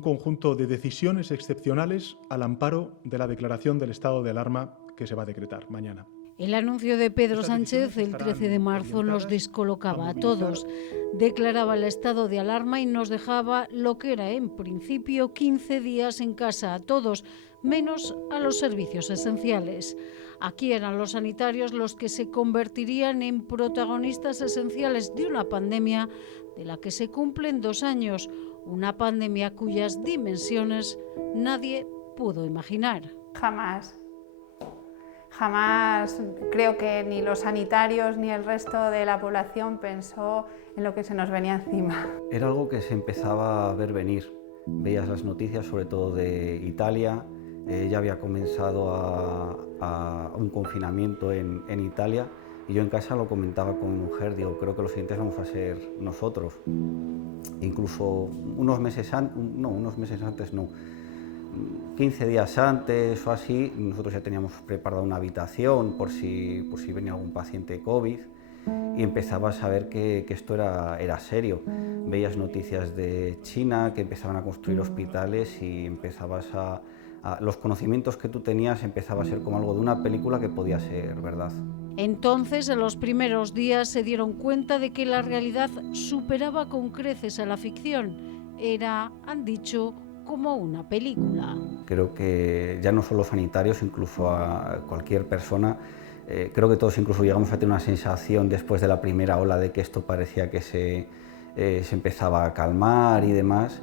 un conjunto de decisiones excepcionales al amparo de la declaración del estado de alarma que se va a decretar mañana. El anuncio de Pedro Sánchez el 13 de marzo nos descolocaba a todos. Declaraba el estado de alarma y nos dejaba lo que era en principio 15 días en casa a todos, menos a los servicios esenciales. Aquí eran los sanitarios los que se convertirían en protagonistas esenciales de una pandemia de la que se cumplen 2 años, una pandemia cuyas dimensiones nadie pudo imaginar. Jamás creo que ni los sanitarios ni el resto de la población pensó en lo que se nos venía encima. Era algo que se empezaba a ver venir. Veías las noticias, sobre todo de Italia, ya había comenzado a un confinamiento en Italia y yo en casa lo comentaba con mi mujer, digo, creo que los siguientes vamos a ser nosotros. Incluso unos meses antes, 15 días antes o así, nosotros ya teníamos preparada una habitación por si venía algún paciente COVID y empezabas a ver que esto era serio. Veías noticias de China que empezaban a construir hospitales y empezabas los conocimientos que tú tenías empezaba a ser como algo de una película que podía ser verdad. Entonces, en los primeros días se dieron cuenta de que la realidad superaba con creces a la ficción. Era, han dicho, como una película. Creo que ya no solo sanitarios, incluso a cualquier persona, creo que todos incluso llegamos a tener una sensación después de la primera ola de que esto parecía que se empezaba a calmar y demás,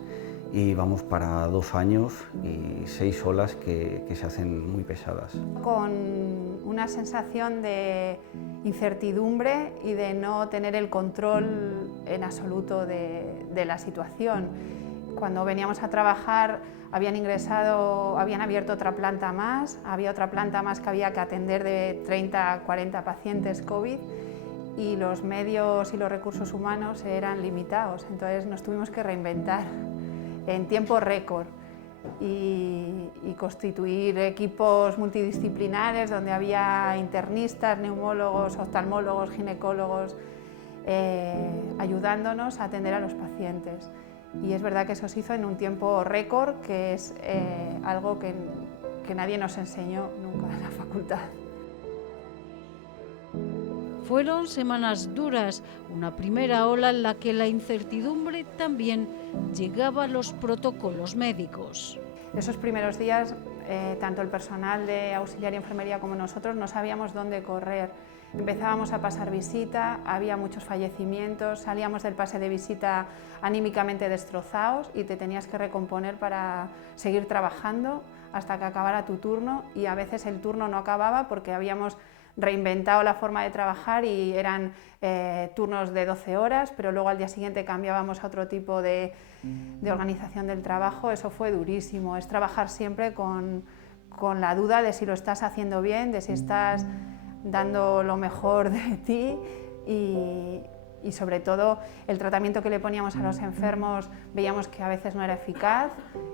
y vamos para 2 años y 6 olas que se hacen muy pesadas. Con una sensación de incertidumbre y de no tener el control en absoluto de la situación. Cuando veníamos a trabajar habían abierto otra planta más, había otra planta más que había que atender de 30 a 40 pacientes COVID y los medios y los recursos humanos eran limitados, entonces nos tuvimos que reinventar en tiempo récord y constituir equipos multidisciplinares donde había internistas, neumólogos, oftalmólogos, ginecólogos, ayudándonos a atender a los pacientes. Y es verdad que eso se hizo en un tiempo récord, que es algo que nadie nos enseñó nunca en la facultad. Fueron semanas duras, una primera ola en la que la incertidumbre también llegaba a los protocolos médicos. Esos primeros días, tanto el personal de auxiliar y enfermería como nosotros no sabíamos dónde correr. Empezábamos a pasar visita, había muchos fallecimientos, salíamos del pase de visita anímicamente destrozados y te tenías que recomponer para seguir trabajando hasta que acabara tu turno, y a veces el turno no acababa porque habíamos reinventado la forma de trabajar y eran turnos de 12 horas, pero luego al día siguiente cambiábamos a otro tipo de organización del trabajo. Eso fue durísimo, es trabajar siempre con la duda de si lo estás haciendo bien, de si estás dando lo mejor de ti y sobre todo el tratamiento que le poníamos a los enfermos veíamos que a veces no era eficaz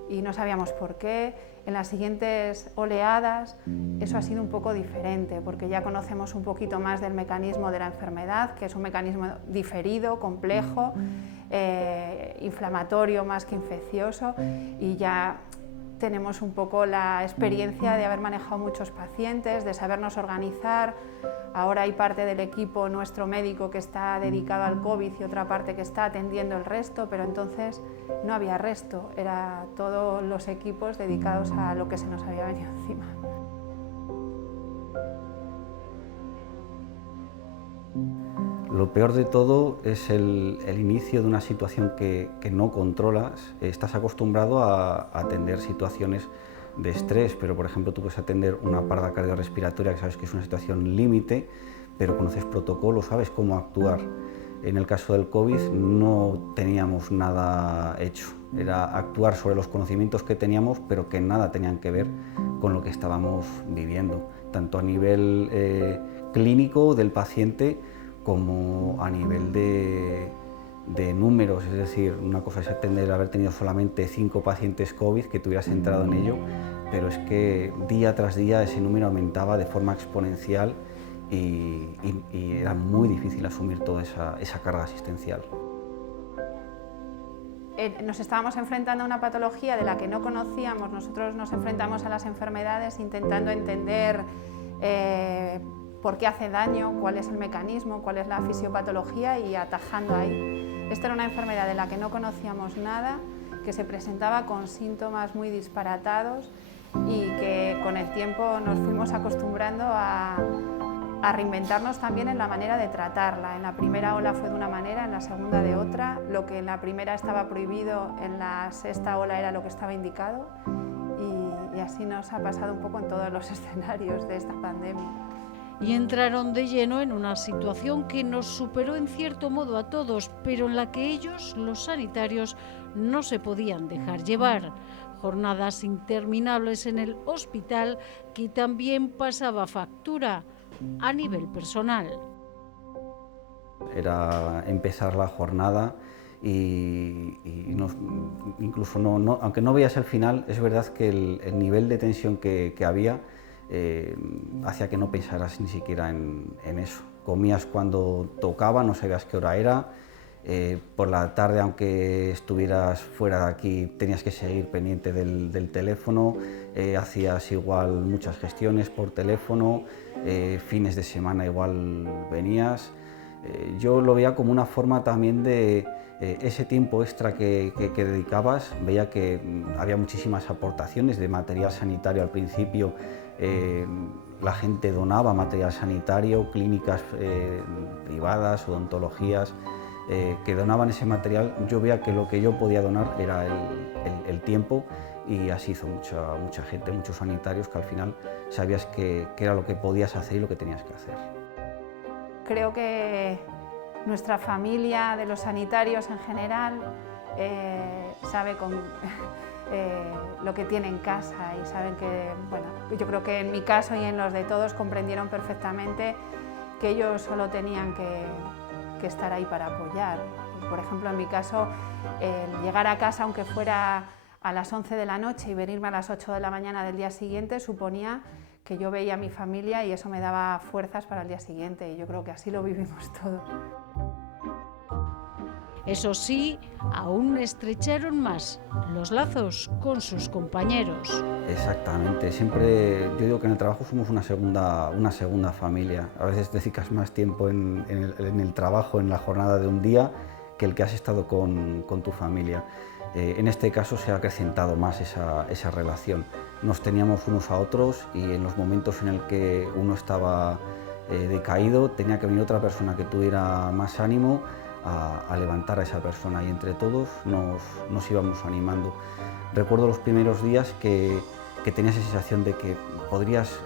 y no sabíamos por qué. En las siguientes oleadas eso ha sido un poco diferente porque ya conocemos un poquito más del mecanismo de la enfermedad, que es un mecanismo diferido, complejo, inflamatorio más que infeccioso, y ya tenemos un poco la experiencia de haber manejado muchos pacientes, de sabernos organizar. Ahora hay parte del equipo nuestro médico que está dedicado al COVID y otra parte que está atendiendo el resto, pero entonces no había resto, era todos los equipos dedicados a lo que se nos había venido encima. Lo peor de todo es el inicio de una situación que no controlas. Estás acostumbrado a atender situaciones de estrés, pero por ejemplo tú puedes atender una parada cardiorrespiratoria que sabes que es una situación límite, pero conoces protocolos, sabes cómo actuar. En el caso del COVID no teníamos nada hecho, era actuar sobre los conocimientos que teníamos, pero que nada tenían que ver con lo que estábamos viviendo, tanto a nivel clínico del paciente como a nivel de números. Es decir, una cosa es haber tenido solamente 5 pacientes COVID, que te hubieras centrado en ello, pero es que día tras día ese número aumentaba de forma exponencial y era muy difícil asumir toda esa carga asistencial. nos estábamos enfrentando a una patología de la que no conocíamos. Nosotros nos enfrentamos a las enfermedades intentando entender por qué hace daño, cuál es el mecanismo, cuál es la fisiopatología y atajando ahí. Esta era una enfermedad de la que no conocíamos nada, que se presentaba con síntomas muy disparatados y que con el tiempo nos fuimos acostumbrando a reinventarnos también en la manera de tratarla. En la primera ola fue de una manera, en la segunda de otra. Lo que en la primera estaba prohibido, en la sexta ola era lo que estaba indicado y así nos ha pasado un poco en todos los escenarios de esta pandemia. Y entraron de lleno en una situación que nos superó en cierto modo a todos, pero en la que ellos, los sanitarios, no se podían dejar llevar. Jornadas interminables en el hospital que también pasaba factura a nivel personal. Era empezar la jornada y incluso aunque no veías el final, es verdad que el nivel de tensión que había hacía que no pensaras ni siquiera en eso. Comías cuando tocaba, no sabías qué hora era. Por la tarde, aunque estuvieras fuera de aquí, tenías que seguir pendiente del teléfono, hacías igual muchas gestiones por teléfono, fines de semana igual venías. Yo lo veía como una forma también de ese tiempo extra que dedicabas, veía que había muchísimas aportaciones de material sanitario al principio. La gente donaba material sanitario, clínicas privadas, odontologías, que donaban ese material. Yo veía que lo que yo podía donar era el tiempo y así hizo mucha gente, muchos sanitarios, que al final sabías que era lo que podías hacer y lo que tenías que hacer. Creo que nuestra familia de los sanitarios en general sabe lo que tiene en casa y saben que, bueno, yo creo que en mi caso y en los de todos comprendieron perfectamente que ellos solo tenían que estar ahí para apoyar. Por ejemplo, en mi caso, el llegar a casa, aunque fuera a las 11 de la noche y venirme a las 8 de la mañana del día siguiente, suponía que yo veía a mi familia y eso me daba fuerzas para el día siguiente, y yo creo que así lo vivimos todos. Eso sí, aún estrecharon más los lazos con sus compañeros. Exactamente, siempre yo digo que en el trabajo somos una segunda familia. A veces dedicas más tiempo en el trabajo, en la jornada de un día, que el que has estado con tu familia. En este caso se ha acrecentado más esa relación. Nos teníamos unos a otros y en los momentos en el que uno estaba decaído, tenía que venir otra persona que tuviera más ánimo a levantar a esa persona, y entre todos nos íbamos animando. Recuerdo los primeros días que tenías esa sensación de que podrías,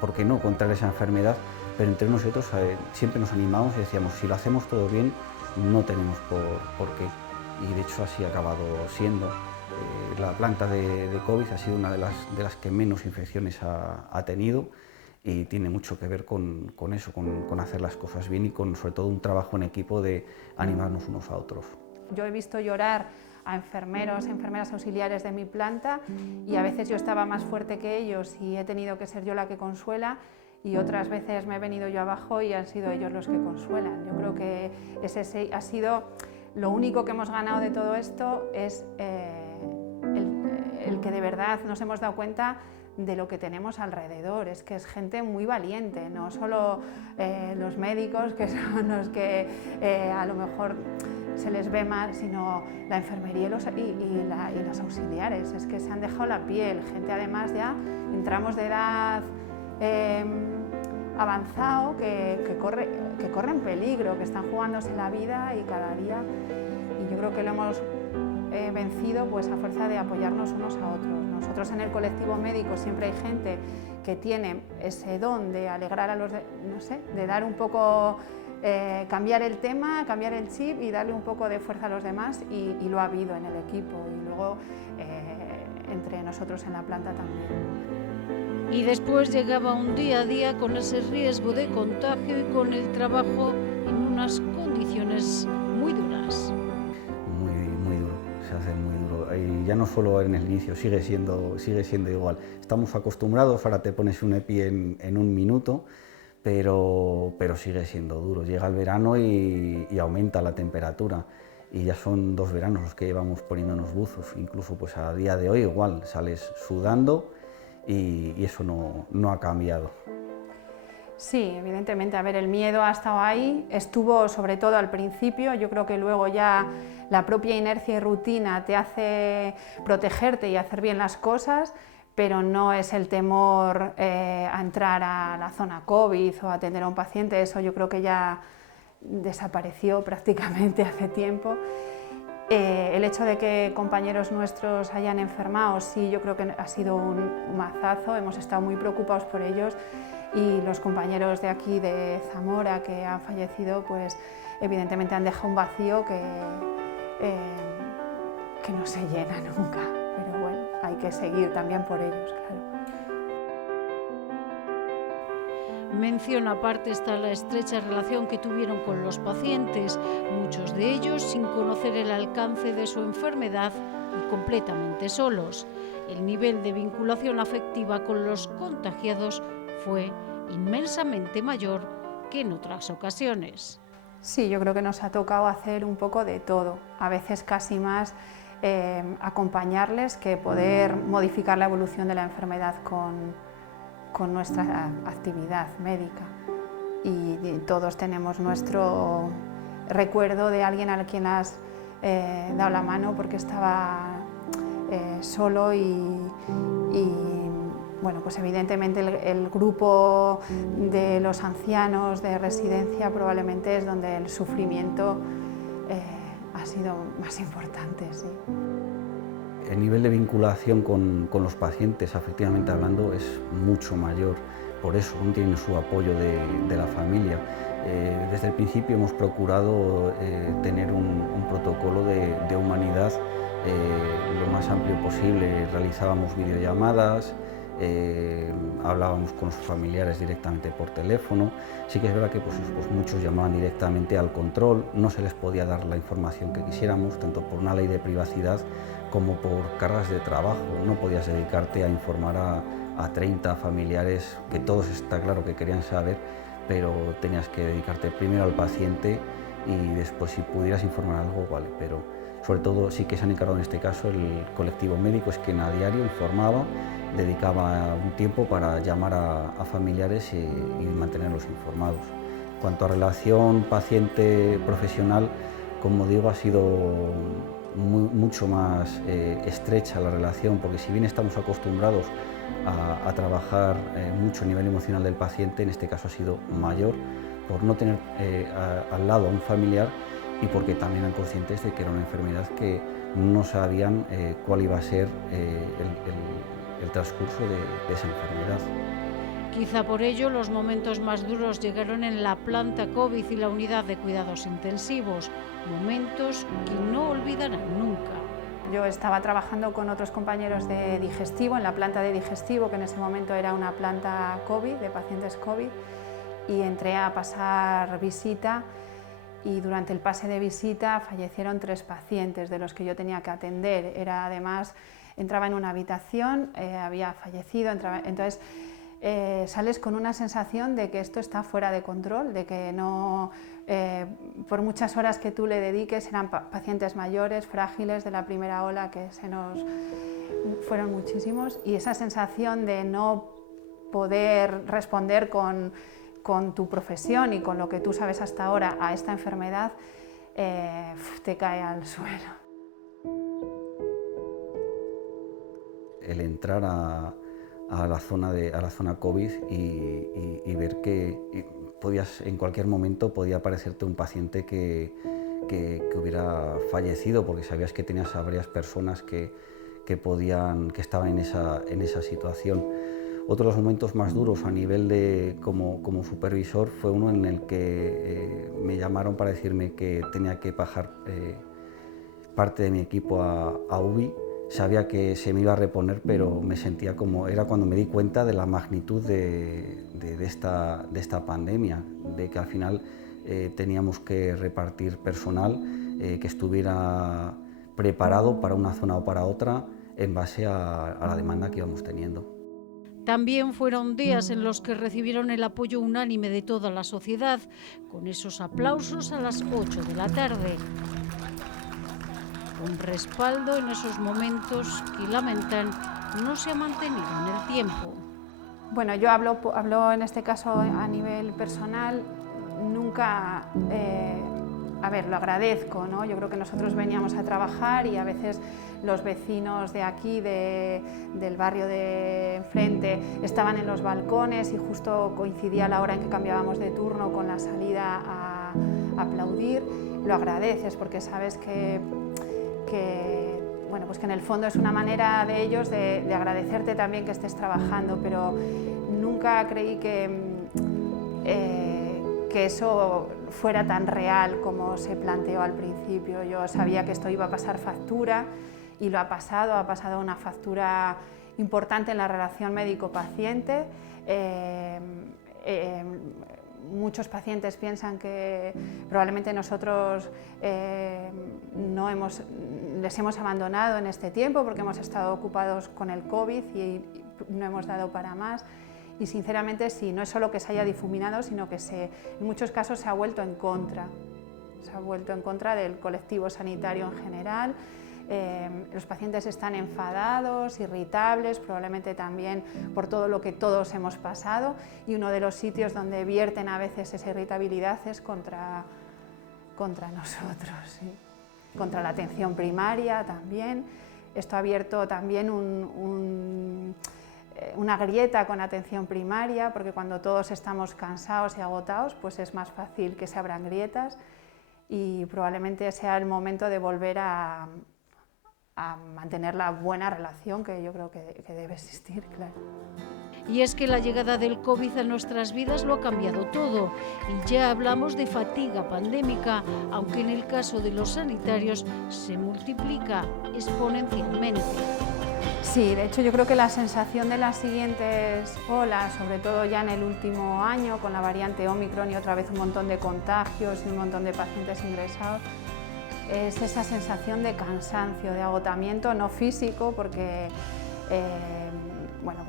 ¿por qué no?, contraer esa enfermedad, pero entre nosotros siempre nos animábamos y decíamos, si lo hacemos todo bien, no tenemos por qué. Y de hecho así ha acabado siendo. La planta de COVID ha sido una de las que menos infecciones ha tenido, y tiene mucho que ver con eso, con hacer las cosas bien y con sobre todo un trabajo en equipo de animarnos unos a otros. Yo he visto llorar a enfermeros, enfermeras auxiliares de mi planta, y a veces yo estaba más fuerte que ellos y he tenido que ser yo la que consuela, y otras veces me he venido yo abajo y han sido ellos los que consuelan. Yo creo que ese ha sido lo único que hemos ganado de todo esto, es el que de verdad nos hemos dado cuenta de lo que tenemos alrededor. Es que es gente muy valiente, no solo los médicos, que son los que a lo mejor se les ve mal, sino la enfermería y los auxiliares. Es que se han dejado la piel, gente además ya entramos de edad avanzado, que corre en peligro, que están jugándose la vida y cada día, y yo creo que lo hemos vencido pues a fuerza de apoyarnos unos a otros. Nosotros en el colectivo médico siempre hay gente que tiene ese don de alegrar a los de dar un poco, cambiar el tema, cambiar el chip y darle un poco de fuerza a los demás, y lo ha habido en el equipo y luego entre nosotros en la planta también. Y después llegaba un día a día con ese riesgo de contagio y con el trabajo en unas condiciones muy duras. Muy duro, se hace muy duro. Y ya no solo en el inicio, sigue siendo igual. Estamos acostumbrados, ahora te pones un EPI en un minuto, pero sigue siendo duro. Llega el verano y aumenta la temperatura. y ya son 2 veranos los que llevamos poniéndonos buzos. Incluso pues a día de hoy igual sales sudando y eso no ha cambiado. Sí, evidentemente, a ver, el miedo ha estado ahí, estuvo sobre todo al principio, yo creo que luego ya la propia inercia y rutina te hace protegerte y hacer bien las cosas, pero no es el temor a entrar a la zona COVID o a atender a un paciente, eso yo creo que ya desapareció prácticamente hace tiempo. El hecho de que compañeros nuestros hayan enfermado, sí, yo creo que ha sido un mazazo, hemos estado muy preocupados por ellos, y los compañeros de aquí de Zamora que han fallecido, pues evidentemente han dejado un vacío que no se llena nunca, pero bueno, hay que seguir también por ellos, claro. Mención aparte está la estrecha relación que tuvieron con los pacientes, muchos de ellos sin conocer el alcance de su enfermedad y completamente solos. El nivel de vinculación afectiva con los contagiados fue inmensamente mayor que en otras ocasiones. Sí, yo creo que nos ha tocado hacer un poco de todo, a veces casi más acompañarles que poder modificar la evolución de la enfermedad con nuestra actividad médica. Y todos tenemos nuestro recuerdo de alguien al quien has dado la mano porque estaba solo y bueno, pues evidentemente el grupo de los ancianos de residencia probablemente es donde el sufrimiento ha sido más importante, sí. El nivel de vinculación con los pacientes, afectivamente hablando, es mucho mayor. Por eso tienen su apoyo de la familia. Desde el principio hemos procurado tener un protocolo de humanidad lo más amplio posible. Realizábamos videollamadas, hablábamos con sus familiares directamente por teléfono. Sí que es verdad que pues muchos llamaban directamente al control, no se les podía dar la información que quisiéramos, tanto por una ley de privacidad como por cargas de trabajo. No podías dedicarte a informar a 30 familiares, que todos está claro que querían saber, pero tenías que dedicarte primero al paciente y después si pudieras informar algo, vale, pero sobre todo sí que se han encargado en este caso el colectivo médico, es quien a diario informaba, dedicaba un tiempo para llamar a familiares y mantenerlos informados. En cuanto a relación paciente-profesional, como digo, ha sido mucho más estrecha la relación, porque si bien estamos acostumbrados a trabajar mucho a nivel emocional del paciente, en este caso ha sido mayor, por no tener al lado a un familiar y porque también eran conscientes de que era una enfermedad que no sabían cuál iba a ser el transcurso de esa enfermedad. Quizá por ello los momentos más duros llegaron en la planta COVID y la unidad de cuidados intensivos, momentos que no olvidarán nunca. Yo estaba trabajando con otros compañeros de digestivo, en la planta de digestivo, que en ese momento era una planta COVID, de pacientes COVID, y entré a pasar visita y durante el pase de visita fallecieron 3 pacientes de los que yo tenía que atender. Era además, entraba en una habitación, había fallecido, entonces sales con una sensación de que esto está fuera de control, de que no, por muchas horas que tú le dediques, eran pacientes mayores, frágiles de la primera ola, que fueron muchísimos, y esa sensación de no poder responder con tu profesión y con lo que tú sabes hasta ahora a esta enfermedad, te cae al suelo. El entrar a la zona COVID y ver que en cualquier momento podía aparecerte un paciente que hubiera fallecido, porque sabías que tenías a varias personas que estaban en esa situación. Otro de los momentos más duros a nivel de como supervisor fue uno en el que me llamaron para decirme que tenía que bajar parte de mi equipo a UBI. Sabía que se me iba a reponer, pero me sentía era cuando me di cuenta de la magnitud de esta pandemia, de que al final teníamos que repartir personal que estuviera preparado para una zona o para otra en base a la demanda que íbamos teniendo. También fueron días en los que recibieron el apoyo unánime de toda la sociedad, con esos aplausos a las 8 de la tarde. buen respaldo en esos momentos que lamentan no se ha mantenido en el tiempo. Bueno, yo hablo en este caso a nivel personal, nunca, lo agradezco, ¿no? Yo creo que nosotros veníamos a trabajar y a veces los vecinos de aquí, del barrio de enfrente, estaban en los balcones y justo coincidía la hora en que cambiábamos de turno con la salida a aplaudir. Lo agradeces porque sabes que en el fondo es una manera de ellos de agradecerte también que estés trabajando, pero nunca creí que eso fuera tan real como se planteó al principio. Yo sabía que esto iba a pasar factura y lo ha pasado una factura importante en la relación médico-paciente. Muchos pacientes piensan que probablemente nosotros les hemos abandonado en este tiempo porque hemos estado ocupados con el COVID y no hemos dado para más. Y sinceramente sí, no es solo que se haya difuminado, sino que en muchos casos se ha vuelto en contra. Se ha vuelto en contra del colectivo sanitario en general. Los pacientes están enfadados, irritables, probablemente también por todo lo que todos hemos pasado, y uno de los sitios donde vierten a veces esa irritabilidad es contra nosotros, ¿sí? Contra la atención primaria también. Esto ha abierto también una grieta con atención primaria, porque cuando todos estamos cansados y agotados, pues es más fácil que se abran grietas, y probablemente sea el momento de volver a mantener la buena relación que yo creo que debe existir, claro. Y es que la llegada del COVID a nuestras vidas lo ha cambiado todo, y ya hablamos de fatiga pandémica, aunque en el caso de los sanitarios se multiplica exponencialmente. Sí, de hecho yo creo que la sensación de las siguientes olas, sobre todo ya en el último año con la variante Omicron y otra vez un montón de contagios y un montón de pacientes ingresados, es esa sensación de cansancio, de agotamiento, no físico, porque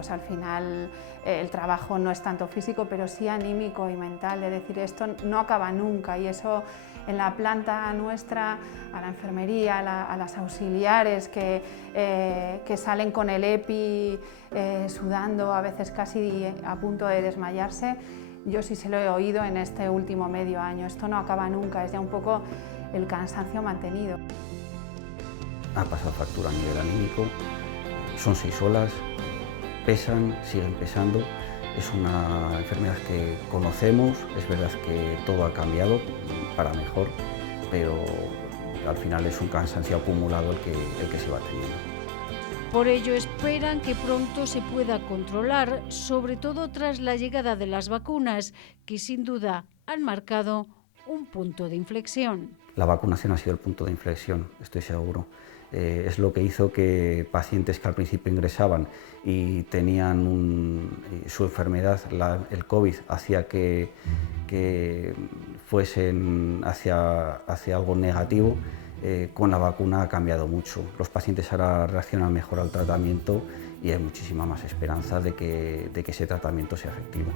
al final el trabajo no es tanto físico, pero sí anímico y mental, de decir esto no acaba nunca, y eso en la planta nuestra, a la enfermería, a las auxiliares que salen con el EPI sudando, a veces casi a punto de desmayarse, yo sí se lo he oído en este último medio año, esto no acaba nunca, es ya un poco el cansancio mantenido. Ha pasado factura a nivel anímico, son 6 olas, pesan, siguen pesando, es una enfermedad que conocemos, es verdad que todo ha cambiado para mejor, pero al final es un cansancio acumulado el que se va teniendo. Por ello esperan que pronto se pueda controlar, sobre todo tras la llegada de las vacunas, que sin duda han marcado un punto de inflexión. La vacunación ha sido el punto de inflexión, estoy seguro. Es lo que hizo que pacientes que al principio ingresaban y tenían su enfermedad, el COVID, hacía que fuesen hacia algo negativo, con la vacuna ha cambiado mucho. Los pacientes ahora reaccionan mejor al tratamiento y hay muchísima más esperanza de que ese tratamiento sea efectivo.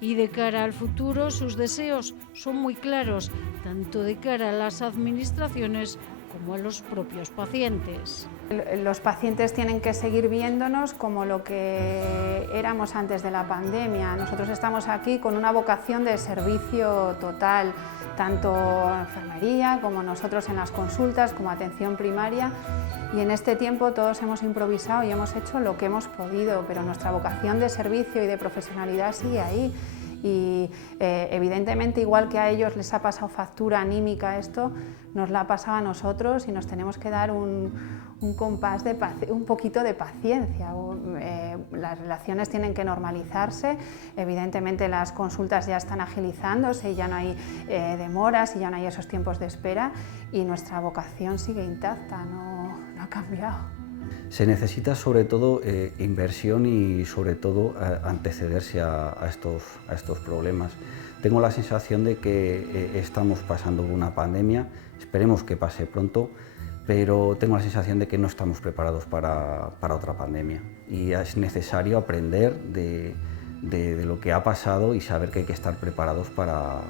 Y de cara al futuro, sus deseos son muy claros, tanto de cara a las administraciones como a los propios pacientes. Los pacientes tienen que seguir viéndonos como lo que éramos antes de la pandemia. Nosotros estamos aquí con una vocación de servicio total, tanto enfermería como nosotros en las consultas, como atención primaria, y en este tiempo todos hemos improvisado y hemos hecho lo que hemos podido, pero nuestra vocación de servicio y de profesionalidad sigue ahí. Y evidentemente, igual que a ellos les ha pasado factura anímica esto, nos la ha pasado a nosotros y nos tenemos que dar un compás un poquito de paciencia. Las relaciones tienen que normalizarse, evidentemente las consultas ya están agilizándose y ya no hay demoras y ya no hay esos tiempos de espera, y nuestra vocación sigue intacta, no ha cambiado. Se necesita sobre todo inversión y sobre todo antecederse a estos problemas. Tengo la sensación de que estamos pasando por una pandemia, esperemos que pase pronto, pero tengo la sensación de que no estamos preparados para otra pandemia, y es necesario aprender de de lo que ha pasado y saber que hay que estar preparados para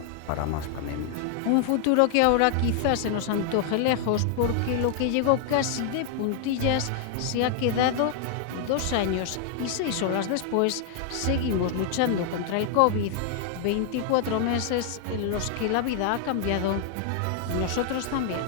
más pandemias. Un futuro que ahora quizás se nos antoje lejos, porque lo que llegó casi de puntillas se ha quedado 2 años y 6 horas después seguimos luchando contra el COVID. 24 meses en los que la vida ha cambiado y nosotros también.